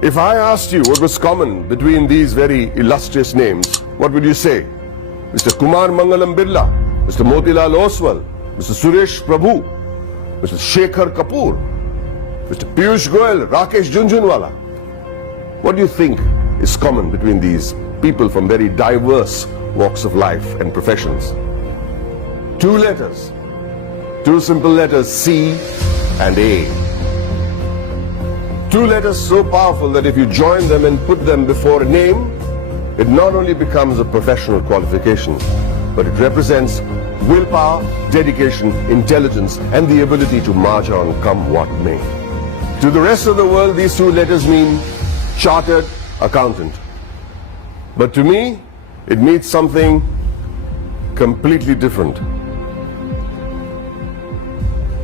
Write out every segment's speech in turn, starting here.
If I asked you what was common between these very illustrious names, what would you say? Mr. Kumar Mangalam Birla, Mr. Motilal Oswal, Mr. Suresh Prabhu, Mr. Shekhar Kapoor, Mr. Piyush Goyal, Rakesh Jhunjhunwala. What do you think is common between these people from very diverse walks of life and professions? Two letters, two simple letters, C and A. Two letters so powerful that if you join them and put them before a name, it not only becomes a professional qualification, but it represents willpower, dedication, intelligence, and the ability to march on come what may. To the rest of the world, these two letters mean chartered accountant. But to me, it means something completely different.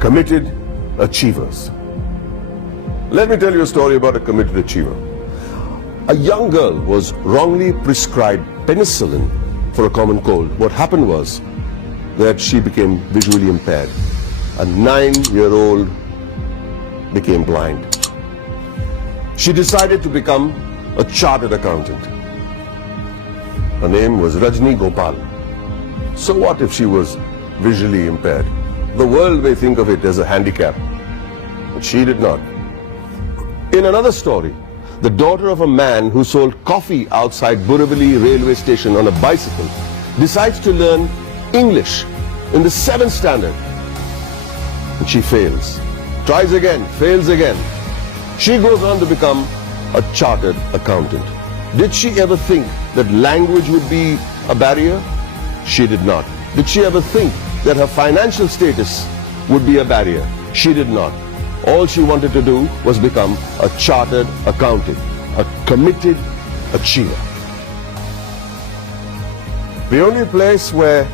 Committed achievers. Let me tell you a story about a committed achiever. A young girl was wrongly prescribed penicillin for a common cold. What happened was that she became visually impaired. A 9-year-old became blind. She decided to become a chartered accountant. Her name was Rajni Gopal. So what if she was visually impaired? The world may think of it as a handicap, but she did not. In another story, the daughter of a man who sold coffee outside Borivali railway station on a bicycle decides to learn English in the 7th standard. And she fails. Tries again, fails again. She goes on to become a chartered accountant. Did she ever think that language would be a barrier? She did not. Did she ever think that her financial status would be a barrier? She did not. All she wanted to do was become a chartered accountant, a committed achiever. The only place where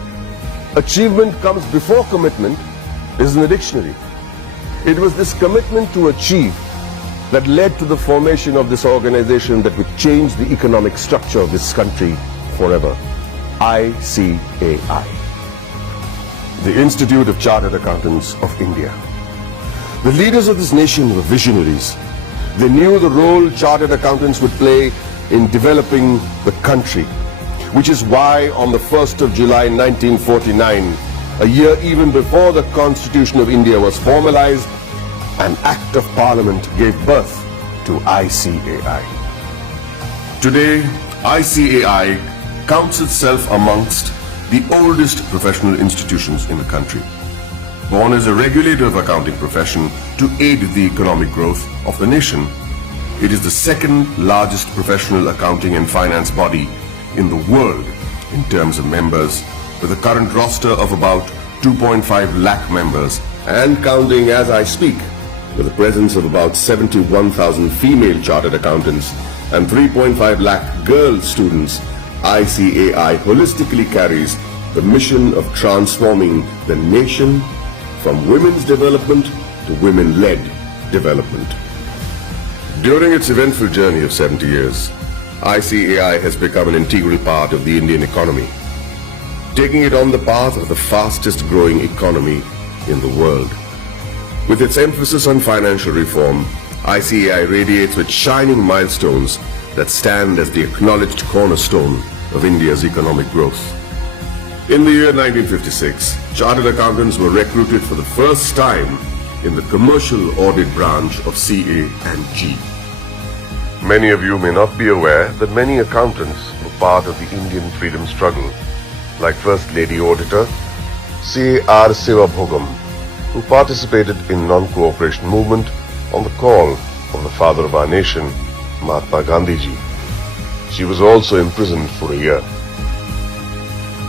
achievement comes before commitment is in the dictionary. It was this commitment to achieve that led to the formation of this organization that would change the economic structure of this country forever. ICAI, the Institute of Chartered Accountants of India. The leaders of this nation were visionaries. They knew the role chartered accountants would play in developing the country, which is why on the 1st of July 1949, a year even before the Constitution of India was formalized, an Act of Parliament gave birth to ICAI. Today, ICAI counts itself amongst the oldest professional institutions in the country. Born as a regulator of accounting profession to aid the economic growth of the nation, it is the second largest professional accounting and finance body in the world in terms of members, with a current roster of about 2.5 lakh members and counting as I speak, with a presence of about 71,000 female chartered accountants and 3.5 lakh girl students. ICAI holistically carries the mission of transforming the nation from women's development to women-led development. During its eventful journey of 70 years, ICAI has become an integral part of the Indian economy, taking it on the path of the fastest growing economy in the world. With its emphasis on financial reform, ICAI radiates with shining milestones that stand as the acknowledged cornerstone of India's economic growth. In the year 1956, chartered accountants were recruited for the first time in the commercial audit branch of CA&G. Many of you may not be aware that many accountants were part of the Indian freedom struggle, like First Lady Auditor C.R. Sivabhogam, who participated in non-cooperation movement on the call of the father of our nation, Mahatma Gandhiji. She was also imprisoned for a year.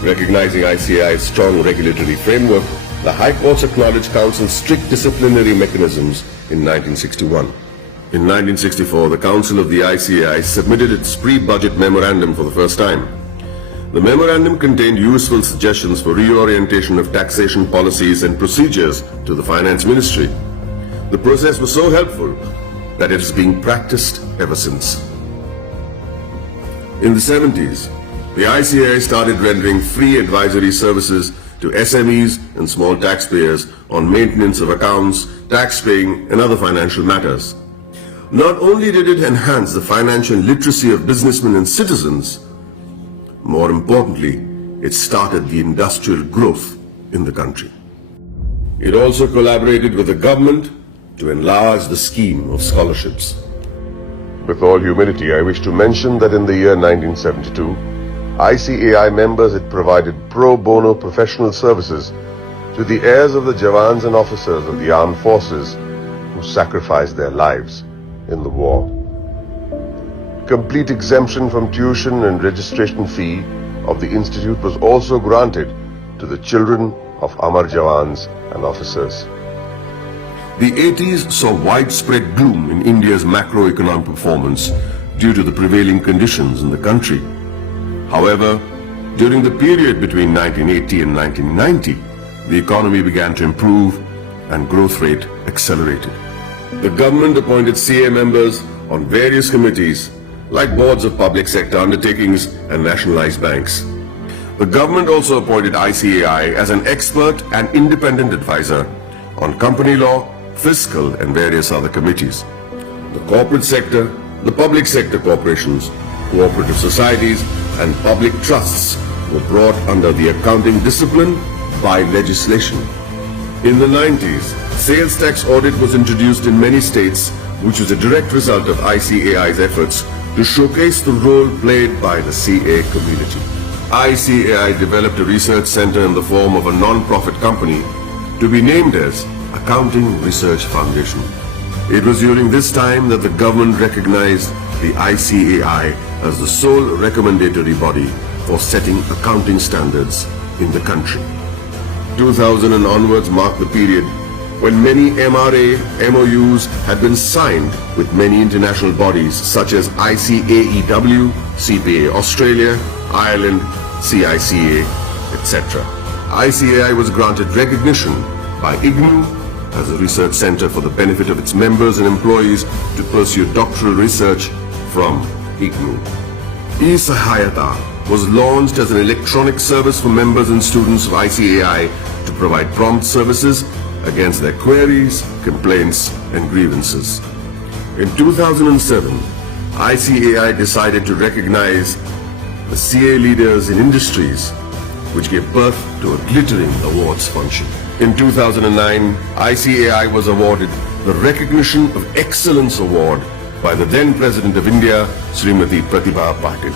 Recognizing ICAI's strong regulatory framework, the High Courts acknowledged Council's strict disciplinary mechanisms in 1961. In 1964, the Council of the ICAI submitted its pre-budget memorandum for the first time. The memorandum contained useful suggestions for reorientation of taxation policies and procedures to the Finance Ministry. The process was so helpful that it is being practiced ever since. In the 70s, the ICAI started rendering free advisory services to SMEs and small taxpayers on maintenance of accounts, tax paying, and other financial matters. Not only did it enhance the financial literacy of businessmen and citizens, more importantly, it started the industrial growth in the country. It also collaborated with the government to enlarge the scheme of scholarships. With all humility, I wish to mention that in the year 1972, ICAI members had provided pro bono professional services to the heirs of the Jawans and officers of the armed forces who sacrificed their lives in the war. Complete exemption from tuition and registration fee of the institute was also granted to the children of Amar Jawans and officers. The 80s saw widespread gloom in India's macroeconomic performance due to the prevailing conditions in the country. However, during the period between 1980 and 1990, the economy began to improve and growth rate accelerated. The government appointed CA members on various committees like boards of public sector undertakings and nationalized banks. The government also appointed ICAI as an expert and independent advisor on company law, fiscal and various other committees. The corporate sector, the public sector corporations, cooperative societies and public trusts were brought under the accounting discipline by legislation. In the 90s, sales tax audit was introduced in many states, which was a direct result of ICAI's efforts to showcase the role played by the CA community. ICAI developed a research center in the form of a non-profit company to be named as Accounting Research Foundation. It was during this time that the government recognized the ICAI as the sole recommendatory body for setting accounting standards in the country. 2000 and onwards marked the period when many MRA MOUs had been signed with many international bodies such as ICAEW, CPA Australia, Ireland, CICA, etc. ICAI was granted recognition by IGNU as a research center for the benefit of its members and employees to pursue doctoral research from IGNU. eSahayata was launched as an electronic service for members and students of ICAI to provide prompt services against their queries, complaints and grievances. In 2007, ICAI decided to recognize the CA leaders in industries, which gave birth to a glittering awards function. In 2009, ICAI was awarded the Recognition of Excellence Award by the then President of India, Srimati Pratibha Patil.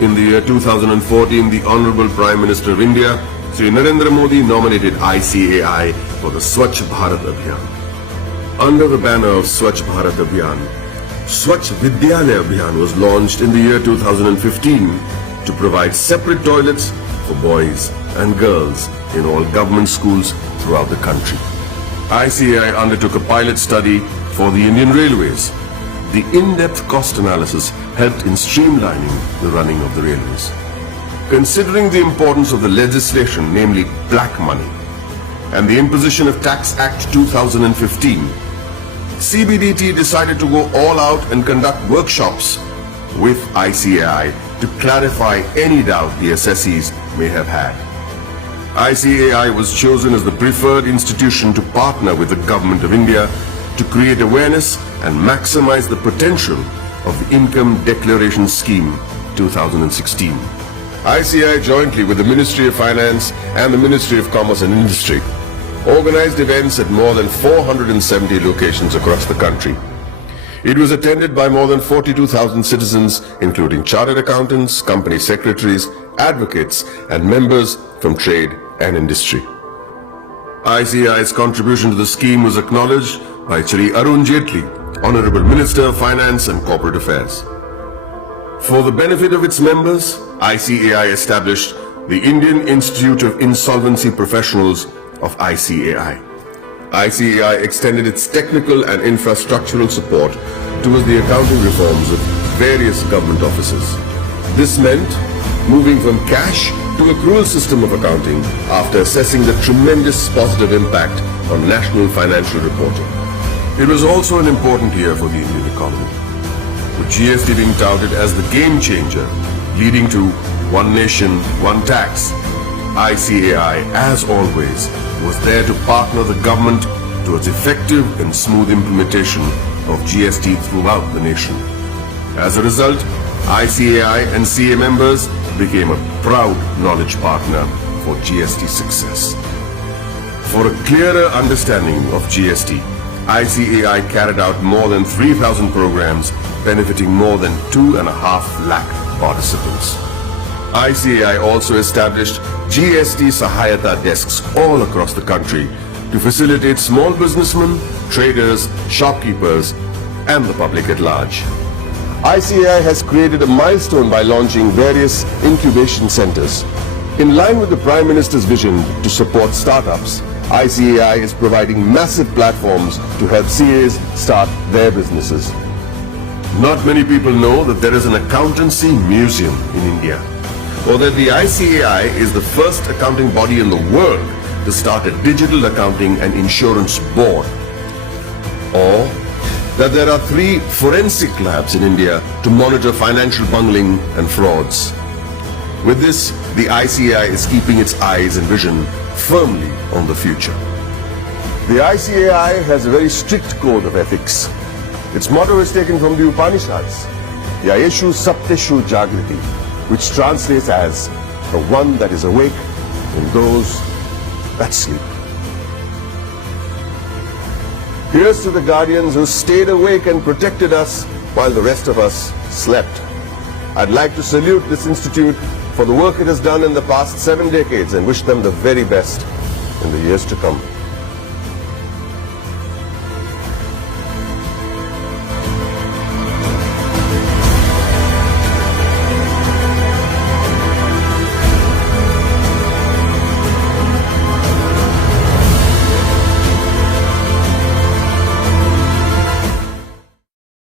In the year 2014, the Honorable Prime Minister of India, Sri Narendra Modi, nominated ICAI for the Swachh Bharat Abhiyan. Under the banner of Swachh Bharat Abhiyan, Swachh Vidyalaya Abhiyan was launched in the year 2015 to provide separate toilets for boys and girls in all government schools throughout the country. ICAI undertook a pilot study for the Indian Railways. The in-depth cost analysis helped in streamlining the running of the railways. Considering the importance of the legislation, namely black money, and the imposition of Tax Act 2015, CBDT decided to go all out and conduct workshops with ICAI to clarify any doubt the assessees may have had. ICAI was chosen as the preferred institution to partner with the Government of India to create awareness and maximize the potential of the Income Declaration Scheme 2016. ICAI, jointly with the Ministry of Finance and the Ministry of Commerce and Industry, organized events at more than 470 locations across the country. It was attended by more than 42,000 citizens, including chartered accountants, company secretaries, advocates, and members from trade and industry. ICAI's contribution to the scheme was acknowledged by Shri Arun Jaitley, Honorable Minister of Finance and Corporate Affairs. For the benefit of its members, ICAI established the Indian Institute of Insolvency Professionals of ICAI. ICAI extended its technical and infrastructural support towards the accounting reforms of various government offices. This meant moving from cash to accrual system of accounting after assessing the tremendous positive impact on national financial reporting. It was also an important year for the Indian economy, with GST being touted as the game changer, leading to one nation, one tax. ICAI, as always, was there to partner the government towards effective and smooth implementation of GST throughout the nation. As a result, ICAI and CA members became a proud knowledge partner for GST success. For a clearer understanding of GST, ICAI carried out more than 3,000 programs benefiting more than 2.5 lakh participants. ICAI also established GST Sahayata desks all across the country to facilitate small businessmen, traders, shopkeepers, and the public at large. ICAI has created a milestone by launching various incubation centers. In line with the Prime Minister's vision to support startups, ICAI is providing massive platforms to help CAs start their businesses. Not many people know that there is an accountancy museum in India, or that the ICAI is the first accounting body in the world to start a digital accounting and insurance board, or that there are 3 forensic labs in India to monitor financial bungling and frauds. With this, the ICAI is keeping its eyes and vision firmly on the future. The ICAI has a very strict code of ethics. Its motto is taken from the Upanishads, Yayeshu Sapteshu Jagriti, which translates as the one that is awake in those that sleep. Here's to the guardians who stayed awake and protected us while the rest of us slept. I'd like to salute this institute for the work it has done in the past 7 decades and wish them the very best in the years to come.